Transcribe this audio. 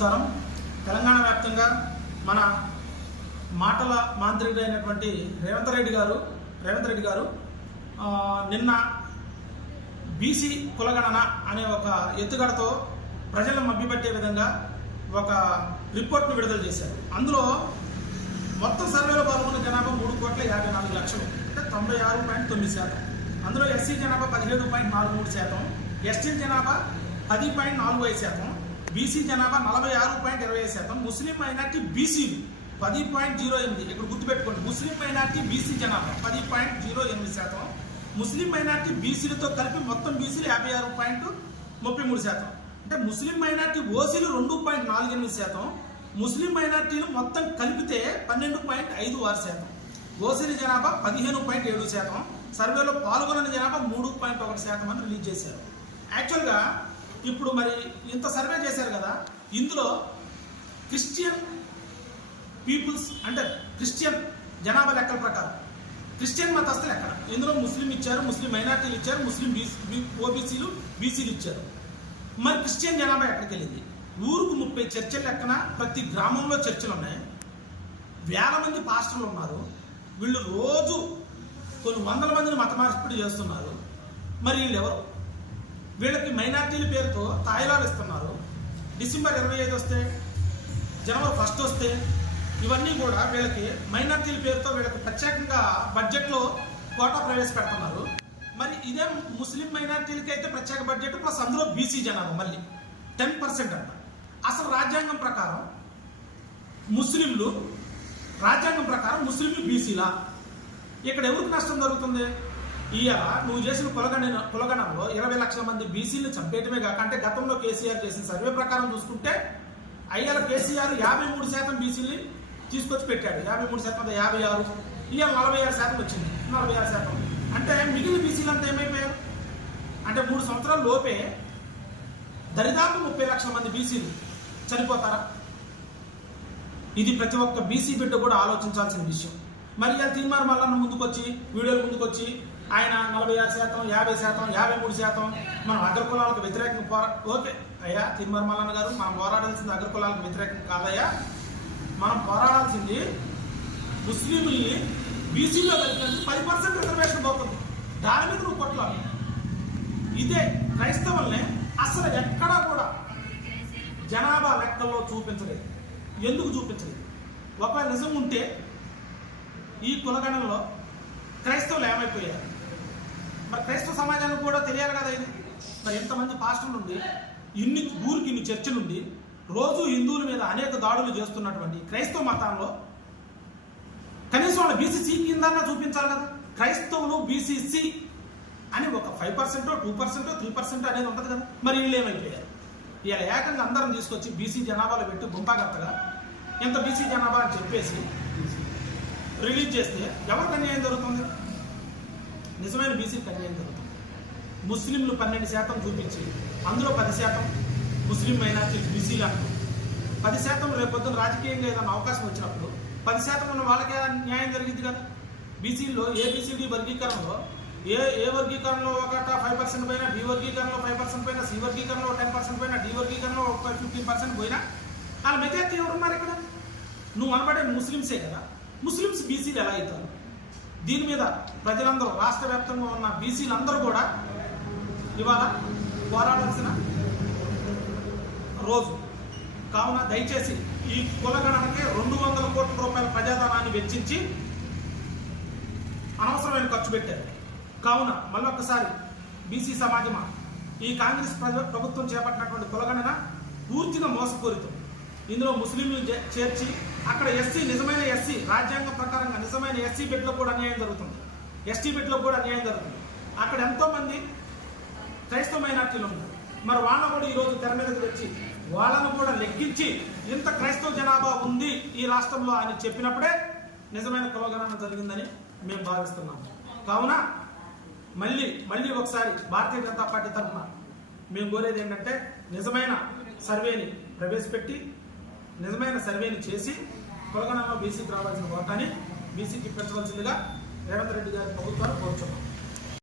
నమస్కారం. తెలంగాణ వ్యాప్తంగా మన మాటల మాంత్రికుడు అయినటువంటి రేవంత్ రెడ్డి గారు నిన్న బీసీ కులగణన అనే ఒక ఎత్తుగడతో ప్రజలను మభ్యపెట్టే విధంగా ఒక రిపోర్ట్ను విడుదల చేశారు. అందులో మొత్తం సర్వేలో పాల్గొన్న జనాభా 3,54,00,000, అంటే 96.9%. అందులో ఎస్సీ జనాభా 17.43%, ఎస్టీ జనాభా 10.45%, బీసీ జనాభా 46.25%, ముస్లిం మైనార్టీ బీసీలు 10.08. ఇక్కడ గుర్తుపెట్టుకోండి, ముస్లిం మైనార్టీ బీసీ జనాభా 10.08%, ముస్లిం మైనార్టీ బీసీలతో కలిపి మొత్తం బీసీలు 56.33%. అంటే ముస్లిం మైనార్టీ ఓసీలు 2.48%, ముస్లిం మైనార్టీలు మొత్తం కలిపితే 12.56%, ఓసీల జనాభా 15.7%, సర్వేలో పాల్గొన్న జనాభా 3.1% అని రిలీజ్ చేశారు. యాక్చువల్గా ఇప్పుడు మరి ఇంత సర్వే చేశారు కదా, ఇందులో క్రిస్టియన్ పీపుల్స్ అంటే క్రిస్టియన్ జనాభా లెక్కల ప్రకారం క్రిస్టియన్ మతస్థులు ఎక్కడ? ఇందులో ముస్లిం ఇచ్చారు, ముస్లిం మైనార్టీలు ఇచ్చారు, ముస్లిం ఓబీసీలు బీసీలు ఇచ్చారు. మరి క్రిస్టియన్ జనాభా ఎక్కడికి వెళ్ళింది? ఊరుకు 30 చర్చలు లెక్కన ప్రతి గ్రామంలో చర్చలు ఉన్నాయి, వేల మంది పాస్టర్లు ఉన్నారు, వీళ్ళు రోజు కొన్ని వందల మందిని మత మార్పిడి చేస్తున్నారు. మరి వీళ్ళు ఎవరు? వీళ్ళకి మైనార్టీల పేరుతో తాయిలాలు ఇస్తున్నారు. డిసెంబర్ 25 వస్తే, జనవరి 1 వస్తే, ఇవన్నీ కూడా వీళ్ళకి మైనార్టీల పేరుతో వీళ్ళకి ప్రత్యేకంగా బడ్జెట్లో కోటా ప్రవేశపెడుతున్నారు. మరి ఇదే ముస్లిం మైనార్టీలకి అయితే ప్రత్యేక బడ్జెట్ ప్లస్ అందులో బీసీ జనాభా మళ్ళీ 10% అంట. అసలు రాజ్యాంగం ప్రకారం ముస్లింలు బీసీలా? ఇక్కడ ఎవరికి నష్టం జరుగుతుంది? ఇవాళ నువ్వు చేసిన కులగణంలో 20 లక్షల మంది బీసీలు చంపేయటమే కాక, అంటే గతంలో కేసీఆర్ చేసిన సర్వే ప్రకారం చూసుకుంటే అయ్యాల కేసీఆర్ 53% బీసీని తీసుకొచ్చి పెట్టాడు. 53%, 56, ఇవాళ 46% వచ్చింది. 46% అంటే మిగిలిన బీసీలు అంతా ఏమైపోయారు? అంటే 3 సంవత్సరాల లోపే దరిదాపు 30 లక్షల మంది బీసీలు చనిపోతారా? ఇది ప్రతి ఒక్క బీసీ బిడ్డ కూడా ఆలోచించాల్సిన విషయం. మరి ఇలా తీర్మానం మల్లన్న ముందుకొచ్చి వీడియోలు ముందుకొచ్చి ఆయన 46%, 50%, 53% మనం అగ్రకులాలకు వ్యతిరేకంగా ఓకే అయ్యా తీర్మానం మల్లన్న గారు, మనం పోరాడాల్సింది అగ్రకులాలకు వ్యతిరేకం కాదయ్యా, మనం పోరాడాల్సింది ముస్లింని బీసీలో కలిపినందుకు 10% రిజర్వేషన్ పోతుంది. దాని మీద నువ్వు కొట్లాడు. ఇదే క్రైస్తవుల్ని అసలు ఎక్కడా కూడా జనాభా లెక్కల్లో చూపించలేదు. ఎందుకు చూపించలేదు? ఒకవేళ నిజం ఉంటే ఈ కులగణంలో క్రైస్తవులు ఏమైపోయారు? మరి క్రైస్తవ సమాజానికి కూడా తెలియాలి కదా ఇది. మరి ఎంతమంది పాస్టర్లు ఉండి ఊరికి ఇన్ని చర్చలుండి రోజు హిందువుల మీద అనేక దాడులు చేస్తున్నటువంటి క్రైస్తవ మతంలో కనీసం వాళ్ళ బీసీసీ కిందన్నా చూపించాలి కదా. క్రైస్తవులు బీసీసీ అని ఒక 5%, 2%, 3% అనేది ఉంటుంది కదా. మరి వీళ్ళు ఏమైపోయారు? ఇలా ఏకంగా అందరం తీసుకొచ్చి బీసీ జనాభాలో పెట్టి గుంపాగత్తగా ఎంత బీసీ జనాభా అని చెప్పేసి రిలీజ్ చేస్తే ఎవరికి అన్యాయం జరుగుతుంది? నిజమైన బీసీకి అన్యాయం జరుగుతుంది. ముస్లింలు 12% చూపించి అందులో 10% ముస్లిం మైనార్టీ బీసీలు అంటారు. 10% రేపొద్దున రాజకీయంగా ఏదైనా అవకాశం వచ్చినప్పుడు 10% ఉన్న వాళ్ళకే న్యాయం జరిగింది కదా. బీసీల్లో ఏబిసిడి వర్గీకరణలో ఏ వర్గీకరణలో ఒక 5% పోయినా, బి వర్గీకరణలో 5% పోయినా, సి వర్గీకరణలో 10% పోయినా, డి వర్గీకరణలో 15% పోయినా వాళ్ళ మెజార్టీ ఎవరున్నారు ఇక్కడ? నువ్వు అనబడే ముస్లింసే కదా. ముస్లిమ్స్ బీసీలు ఎలా అవుతారు? దీని మీద ప్రజలందరూ, రాష్ట్ర వ్యాప్తంగా ఉన్న బీసీలందరూ కూడా ఇవాళ పోరాడాల్సిన రోజు కావున దయచేసి ఈ కులగణనకి 200 కోట్ల రూపాయల ప్రజాధనాన్ని వెచ్చించి అనవసరమైన ఖర్చు పెట్టారు. కావున మళ్ళొక్కసారి బీసీ సమాజమా, ఈ కాంగ్రెస్ ప్రభుత్వం చేపట్టినటువంటి కులగణన పూర్తిగా మోసపూరితం. ఇందులో ముస్లింలు చేర్చి అక్కడ ఎస్సీ, నిజమైన ఎస్సీ, రాజ్యాంగం ప్రకారంగా నిజమైన ఎస్సీ బిడ్డలో కూడా అన్యాయం జరుగుతుంది, ఎస్టీ బిడ్డలో కూడా అన్యాయం జరుగుతుంది. అక్కడ ఎంతోమంది క్రైస్తవ మైనార్టీలు ఉన్నారు. మరి వాళ్ళను కూడా ఈరోజు తెర మీదకి తెచ్చి వాళ్ళను కూడా లెక్కించి ఇంత క్రైస్తవ జనాభా ఉంది ఈ రాష్ట్రంలో అని చెప్పినప్పుడే నిజమైన కులగణన జరిగిందని మేము భావిస్తున్నాము. కావున మళ్ళీ ఒకసారి భారతీయ జనతా పార్టీ తరఫున మేము కోరేది ఏంటంటే నిజమైన సర్వేని ప్రవేశపెట్టి నిజమైన సర్వేని చేసి కులగణనలో బీసీకి రావాల్సిన ఓటాన్ని బీసీకి పెంచవలసిందిగా రేవంత్ రెడ్డి గారి ప్రభుత్వాన్ని కోరుచున్నాం.